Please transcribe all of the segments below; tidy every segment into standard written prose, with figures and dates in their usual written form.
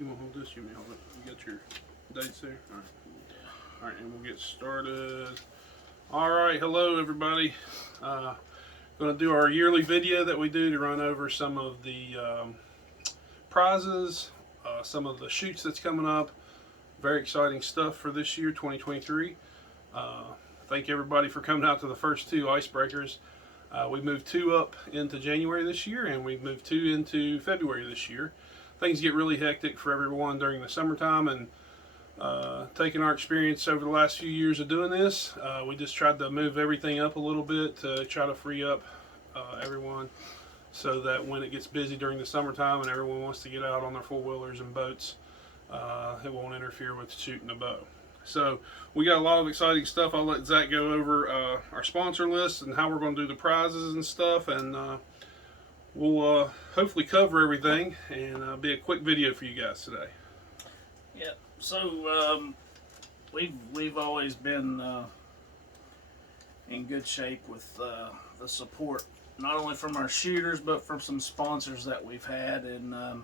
You want to hold this? You may hold it. You got your dates there? All right. All right, and we'll get started. All right, hello everybody. Going to do our yearly video that we do to run over some of the prizes, some of the shoots that's coming up. Very exciting stuff for this year, 2023. Thank everybody for coming out to the first two icebreakers. We moved two up into January this year, and we moved two into February this year. Things get really hectic for everyone during the summertime, and taking our experience over the last few years of doing this, we just tried to move everything up a little bit to try to free up everyone so that when it gets busy during the summertime and everyone wants to get out on their four-wheelers and boats, it won't interfere with shooting a bow. So we got a lot of exciting stuff. I'll let Zach go over our sponsor list and how we're going to do the prizes and stuff, and we'll hopefully cover everything and be a quick video for you guys today. Yep. So we've always been in good shape with the support, not only from our shooters but from some sponsors that we've had, and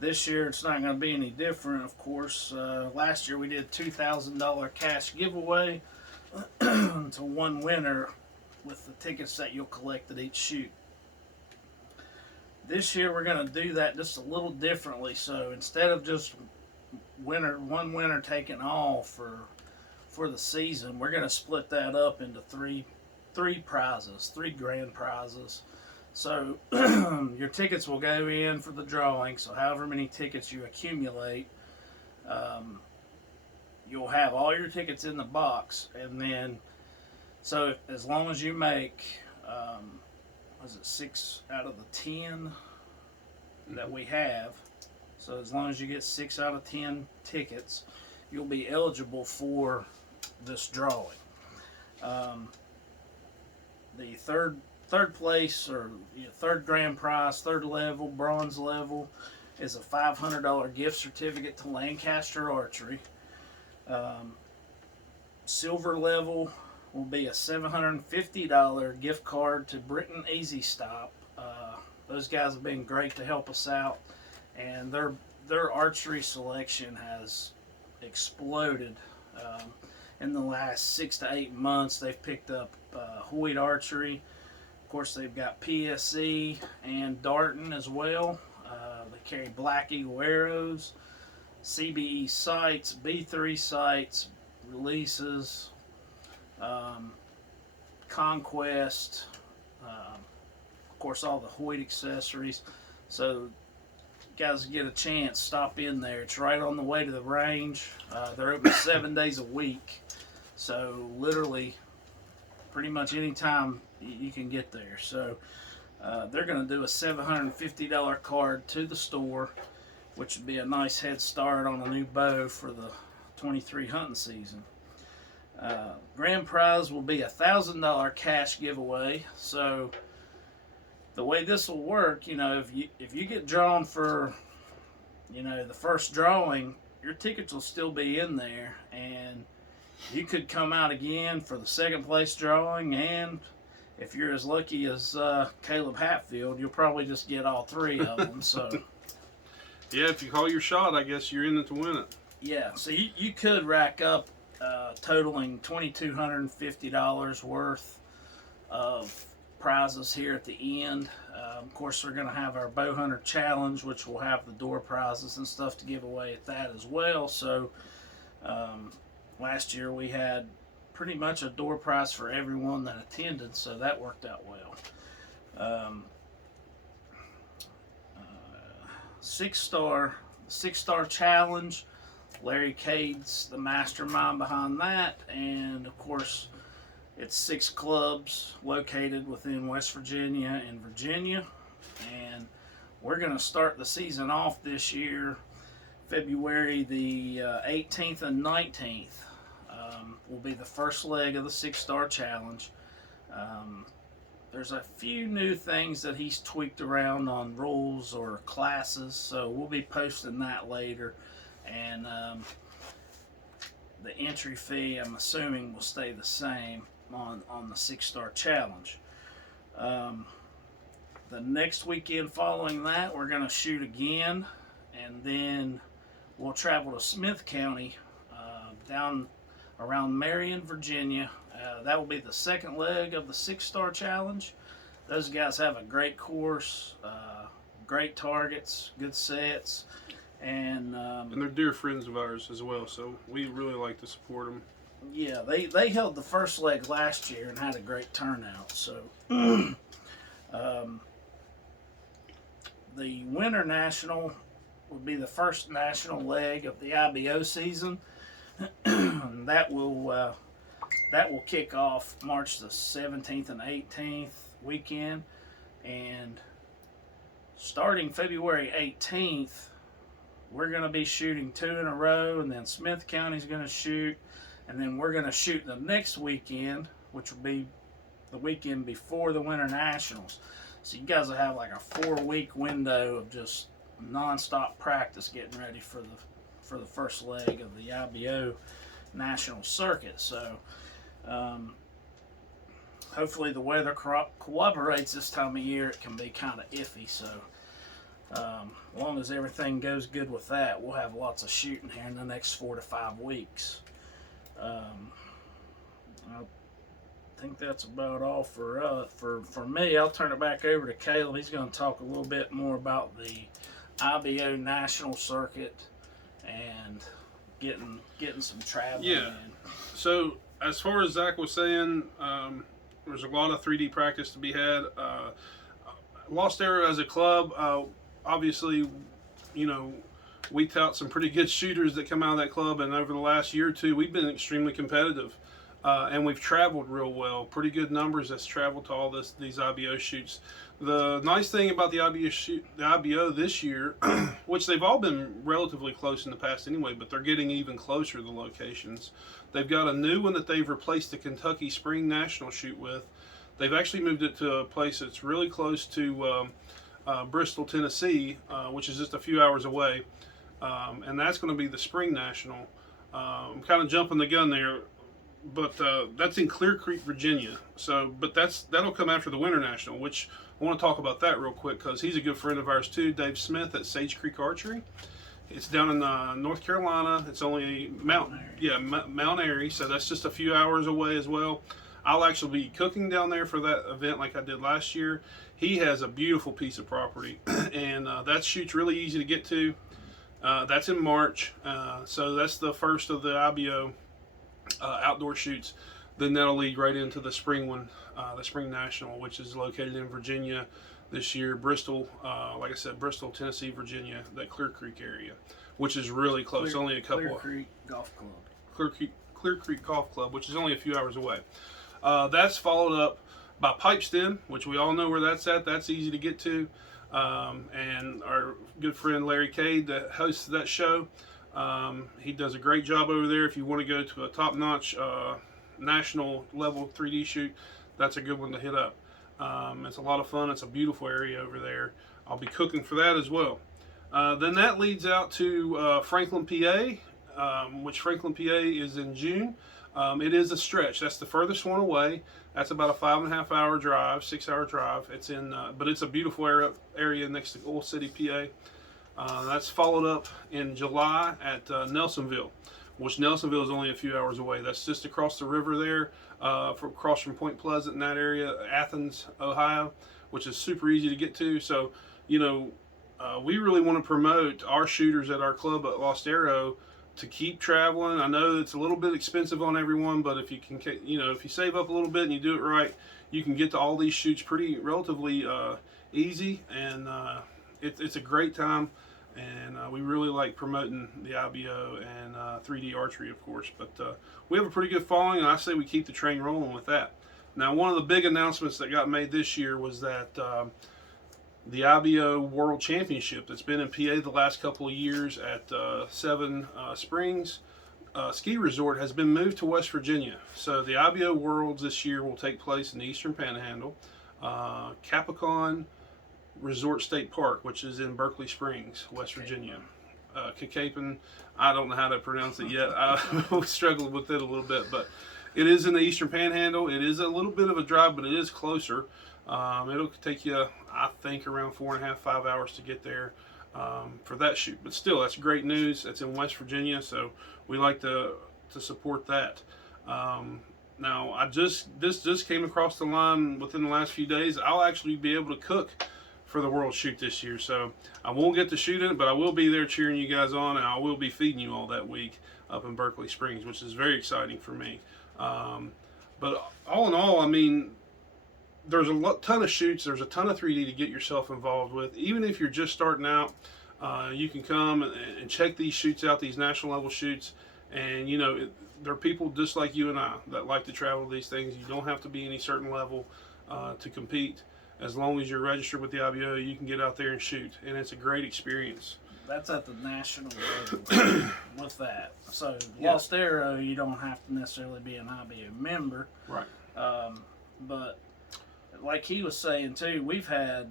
this year it's not going to be any different. Of course, last year we did $2,000 cash giveaway to one winner with the tickets that you'll collect at each shoot. This year we're going to do that just a little differently. So instead of just one winner taking all for the season, we're going to split that up into three prizes, three grand prizes. So your tickets will go in for the drawing. So however many tickets you accumulate, you'll have all your tickets in the box, and then so as long as you make was it 6 out of the 10 that we have, so as long as you get 6 out of 10 tickets, you'll be eligible for this drawing. The third place, or third grand prize, third level, bronze level, is a $500 gift certificate to Lancaster Archery. Silver level will be a $750 gift card to Britain Easy Stop. Those guys have been great to help us out, and their archery selection has exploded. In the last 6 to 8 months, they've picked up Hoyt Archery. Of course, they've got PSE and Darton as well. They carry Black Eagle arrows, CBE sights, B3 sights, releases, Conquest, of course, all the Hoyt accessories. So, guys, get a chance, stop in there. It's right on the way to the range. They're open 7 days a week, so literally pretty much any time you can get there. So they're going to do a $750 card to the store, which would be a nice head start on a new bow for the 23 hunting season. Grand prize will be a $1,000 cash giveaway. So the way this will work, if you get drawn for, the first drawing, your tickets will still be in there, and you could come out again for the second place drawing, and if you're as lucky as Caleb Hatfield, you'll probably just get all three of them. So yeah, if you call your shot, I guess you're in it to win it. Yeah, so you could rack up totaling $2,250 worth of prizes here at the end. Of course, we're going to have our Bow Hunter Challenge, which will have the door prizes and stuff to give away at that as well. So last year we had pretty much a door prize for everyone that attended, so that worked out well. Six-star challenge. Larry Cade's the mastermind behind that, and of course it's 6 clubs located within West Virginia and Virginia, and we're going to start the season off this year February the 18th and 19th. Will be the first leg of the 6-star challenge. There's a few new things that he's tweaked around on rules or classes, so we'll be posting that later. And the entry fee, I'm assuming, will stay the same on the 6-star challenge. The next weekend following that, we're going to shoot again, and then we'll travel to Smith County, down around Marion, Virginia. That will be the second leg of the 6-Star Challenge. Those guys have a great course, great targets, good sets, and they're dear friends of ours as well, so we really like to support them. yeah, they held the first leg last year and had a great turnout. So the Winter National would be the first national leg of the IBO season. that will kick off March the 17th and 18th weekend, and starting February 18th, we're going to be shooting 2 in a row, and then Smith County's going to shoot, and then we're going to shoot the next weekend, which will be the weekend before the Winter Nationals. So you guys will have like a 4-week window of just non-stop practice getting ready for the first leg of the IBO national circuit. So hopefully the weather cooperates this time of year. It can be kind of iffy, so as long as everything goes good with that, we'll have lots of shooting here in the next 4 to 5 weeks. I think that's about all for me. I'll turn it back over to Caleb. He's going to talk a little bit more about the IBO national circuit and getting some traveling in. So as far as Zach was saying, there's a lot of 3D practice to be had. Lost Arrow as a club, obviously, we tout some pretty good shooters that come out of that club, and over the last year or two, we've been extremely competitive. And we've traveled real well. Pretty good numbers that's traveled to all these IBO shoots. The nice thing about the IBO this year, which they've all been relatively close in the past anyway, but they're getting even closer, the locations. They've got a new one that they've replaced the Kentucky Spring National shoot with. They've actually moved it to a place that's really close to Bristol, Tennessee, which is just a few hours away. And that's going to be the Spring National. I'm kind of jumping the gun there, but that's in Clear Creek, Virginia. So, but that'll come after the Winter National, which I want to talk about that real quick because he's a good friend of ours too, Dave Smith at Sage Creek Archery. It's down in North Carolina. It's only Mount Airy, so that's just a few hours away as well. I'll actually be cooking down there for that event like I did last year. He has a beautiful piece of property, and that shoot's really easy to get to. That's in March, so that's the first of the IBO outdoor shoots. Then that'll lead right into the spring one, the Spring National, which is located in Virginia this year. Bristol, like I said, Bristol, Tennessee, Virginia, that Clear Creek area, which is really close. Only a couple. Clear Creek Golf Club. Clear Creek Golf Club, which is only a few hours away. That's followed up by Pipestem, which we all know where that's at. That's easy to get to. And our good friend Larry Cade that hosts that show, he does a great job over there. If you want to go to a top-notch national level 3D shoot, that's a good one to hit up. It's a lot of fun. It's a beautiful area over there. I'll be cooking for that as well. Then that leads out to Franklin, PA, which Franklin, PA is in June. It is a stretch. That's the furthest one away. That's about a 5.5 hour drive, 6 hour drive. It's in, but it's a beautiful area next to Oil City, PA. That's followed up in July at Nelsonville, which Nelsonville is only a few hours away. That's just across the river there, across from Point Pleasant in that area, Athens, Ohio, which is super easy to get to. So, we really want to promote our shooters at our club at Lost Arrow to keep traveling. I know it's a little bit expensive on everyone, but if you can, if you save up a little bit and you do it right, you can get to all these shoots pretty relatively easy, and it's a great time. And we really like promoting the IBO and 3D archery, of course. But we have a pretty good following, and I say we keep the train rolling with that. Now, one of the big announcements that got made this year was that the IBO World Championship that's been in PA the last couple of years at Seven Springs Ski Resort has been moved to West Virginia. So the IBO Worlds this year will take place in the Eastern Panhandle, Capicon Resort State Park, which is in Berkeley Springs, West Virginia. Capon, I don't know how to pronounce it yet. I struggled with it a little bit, but it is in the Eastern Panhandle. It is a little bit of a drive, but it is closer. It'll take you, I think, around 4.5, 5 hours to get there. for that shoot. But still, that's great news. It's in West Virginia, so we like to support that. Now, this just came across the line within the last few days. I'll actually be able to cook for the World Shoot this year, so I won't get to shoot in it, but I will be there cheering you guys on, and I will be feeding you all that week up in Berkeley Springs, which is very exciting for me. But all in all, I mean, there's a ton of shoots. There's a ton of 3D to get yourself involved with. Even if you're just starting out, you can come and check these shoots out, these national level shoots. And, you know, there are people just like you and I that like to travel these things. You don't have to be any certain level to compete. As long as you're registered with the IBO, you can get out there and shoot. And it's a great experience. That's at the national level with that. So, Lost Arrow, you don't have to necessarily be an IBO member. Right. But like he was saying too, we've had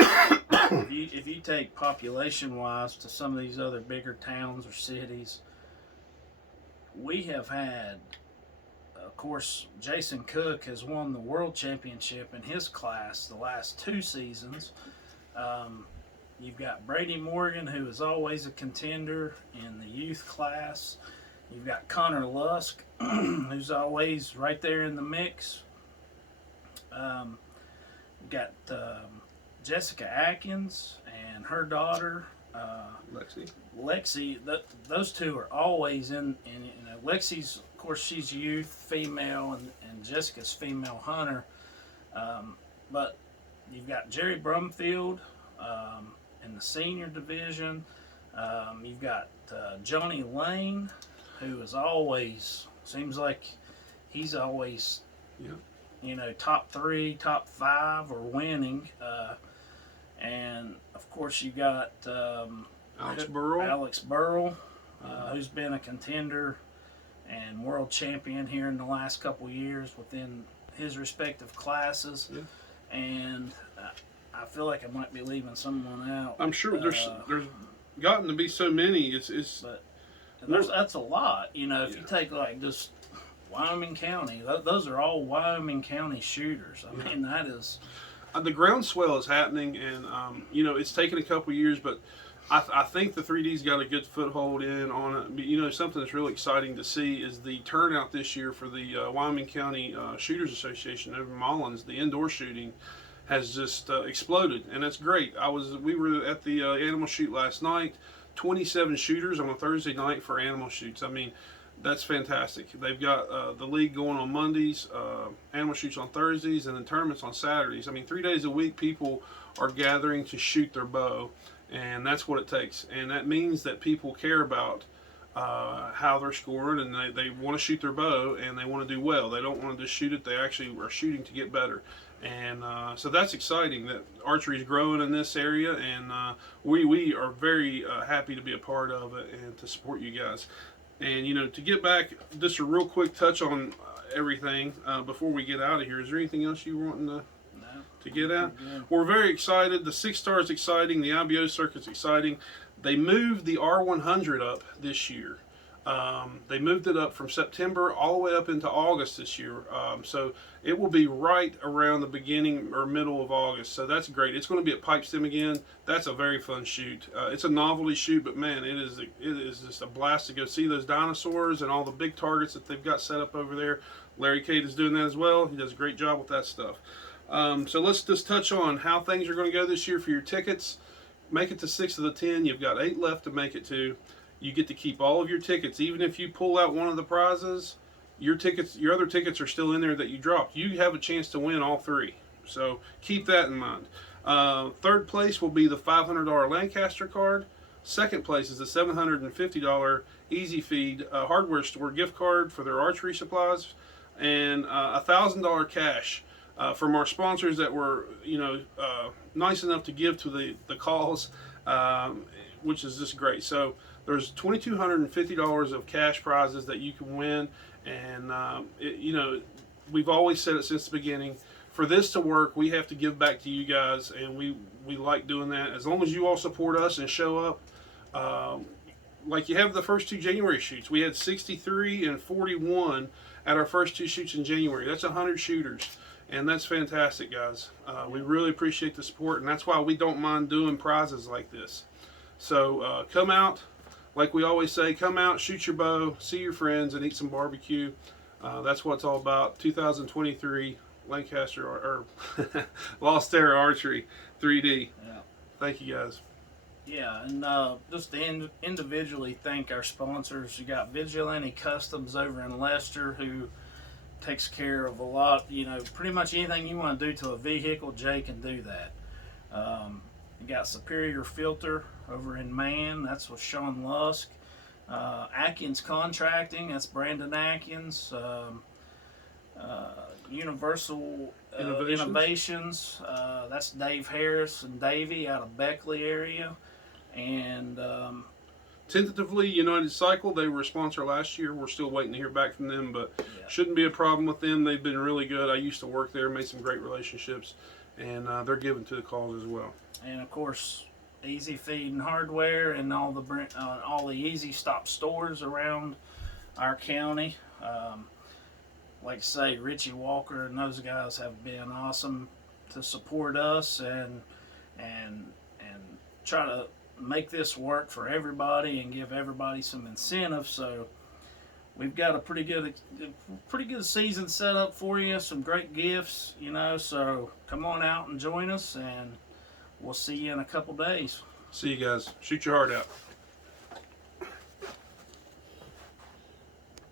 if you take population wise to some of these other bigger towns or cities, we have had, of course, Jason Cook has won the world championship in his class the last 2 seasons. You've got Brady Morgan, who is always a contender in the youth class. You've got Connor Lusk, who's always right there in the mix. You've got Jessica Atkins and her daughter, Lexi. Those two are always in you know, Lexi's, of course, she's youth, female, and Jessica's female hunter. But you've got Jerry Brumfield in the senior division. You've got Johnny Lane, who is always, seems like he's always, you know, top 3, top 5 or winning. And of course you got Alex Burrell, who's been a contender and world champion here in the last couple years within his respective classes. And I feel like I might be leaving someone out. I'm sure there's gotten to be so many. That's a lot. You know, if you take like just Wyoming County, those are all Wyoming County shooters. I mean, that is the groundswell is happening, and you know, it's taken a couple years, but I think the 3D's got a good foothold in on it. But, you know, something that's really exciting to see is the turnout this year for the Wyoming County Shooters Association over in Mullins. The indoor shooting has just exploded, and that's great. We were at the animal shoot last night. 27 shooters on a Thursday night for animal shoots. I mean, that's fantastic. They've got the league going on Mondays, animal shoots on Thursdays, and then tournaments on Saturdays. I mean, 3 days a week, people are gathering to shoot their bow, and that's what it takes. And that means that people care about how they're scoring, and they want to shoot their bow, and they want to do well. They don't want to just shoot it. They actually are shooting to get better. And so that's exciting that archery is growing in this area, and we are very happy to be a part of it and to support you guys. And, you know, to get back, just a real quick touch on everything before we get out of here. Is there anything else you want to get at? We're very excited. The 6 Star is exciting. The IBO circuit's exciting. They moved the R100 up this year. They moved it up from September all the way up into August this year. So it will be right around the beginning or middle of August. So that's great. It's going to be at Pipestem again. That's a very fun shoot. It's a novelty shoot, but man, it is just a blast to go see those dinosaurs and all the big targets that they've got set up over there. Larry Cade is doing that as well. He does a great job with that stuff. So let's just touch on how things are going to go this year for your tickets. Make it to 6 of the 10. You've got 8 left to make it to. You get to keep all of your tickets. Even if you pull out one of the prizes, your other tickets are still in there that you dropped. You have a chance to win all 3. So keep that in mind. Third place will be the $500 Lancaster card. Second place is the $750 Easy Feed hardware store gift card for their archery supplies, and $1,000 cash from our sponsors that were, you know, nice enough to give to the cause, which is just great. So there's $2,250 of cash prizes that you can win, and you know, we've always said it since the beginning. For this to work, we have to give back to you guys, and we like doing that. As long as you all support us and show up, like you have the first 2 January shoots. We had 63 and 41 at our first 2 shoots in January. That's 100 shooters, And that's fantastic, guys. We really appreciate the support, and that's why we don't mind doing prizes like this. So come out, like we always say, come out, shoot your bow, see your friends, and eat some barbecue. That's what it's all about. 2023 Lancaster or Lost Terra Archery 3D. Yeah. Thank you, guys. Yeah, and just to individually thank our sponsors. You got Vigilante Customs over in Leicester, who takes care of a lot, pretty much anything you want to do to a vehicle, Jay can do that. You got Superior Filter over in Man, that's with Sean Lusk. Atkins Contracting, that's Brandon Atkins. Universal Innovations, that's Dave Harris and Davey out of Beckley area. And tentatively, United Cycle, they were a sponsor last year. We're still waiting to hear back from them, but yeah. shouldn't be a problem with them. They've been really good. I used to work there, made some great relationships, and they're given to the cause as well. And of course, Easy Feed and Hardware and all the Easy Stop stores around our county. Like I say, Richie Walker and those guys have been awesome to support us and try to make this work for everybody and give everybody some incentive. So we've got a pretty good season set up for you. Some great gifts, So come on out and join us, and we'll see you in a couple days. See you guys. Shoot your heart out.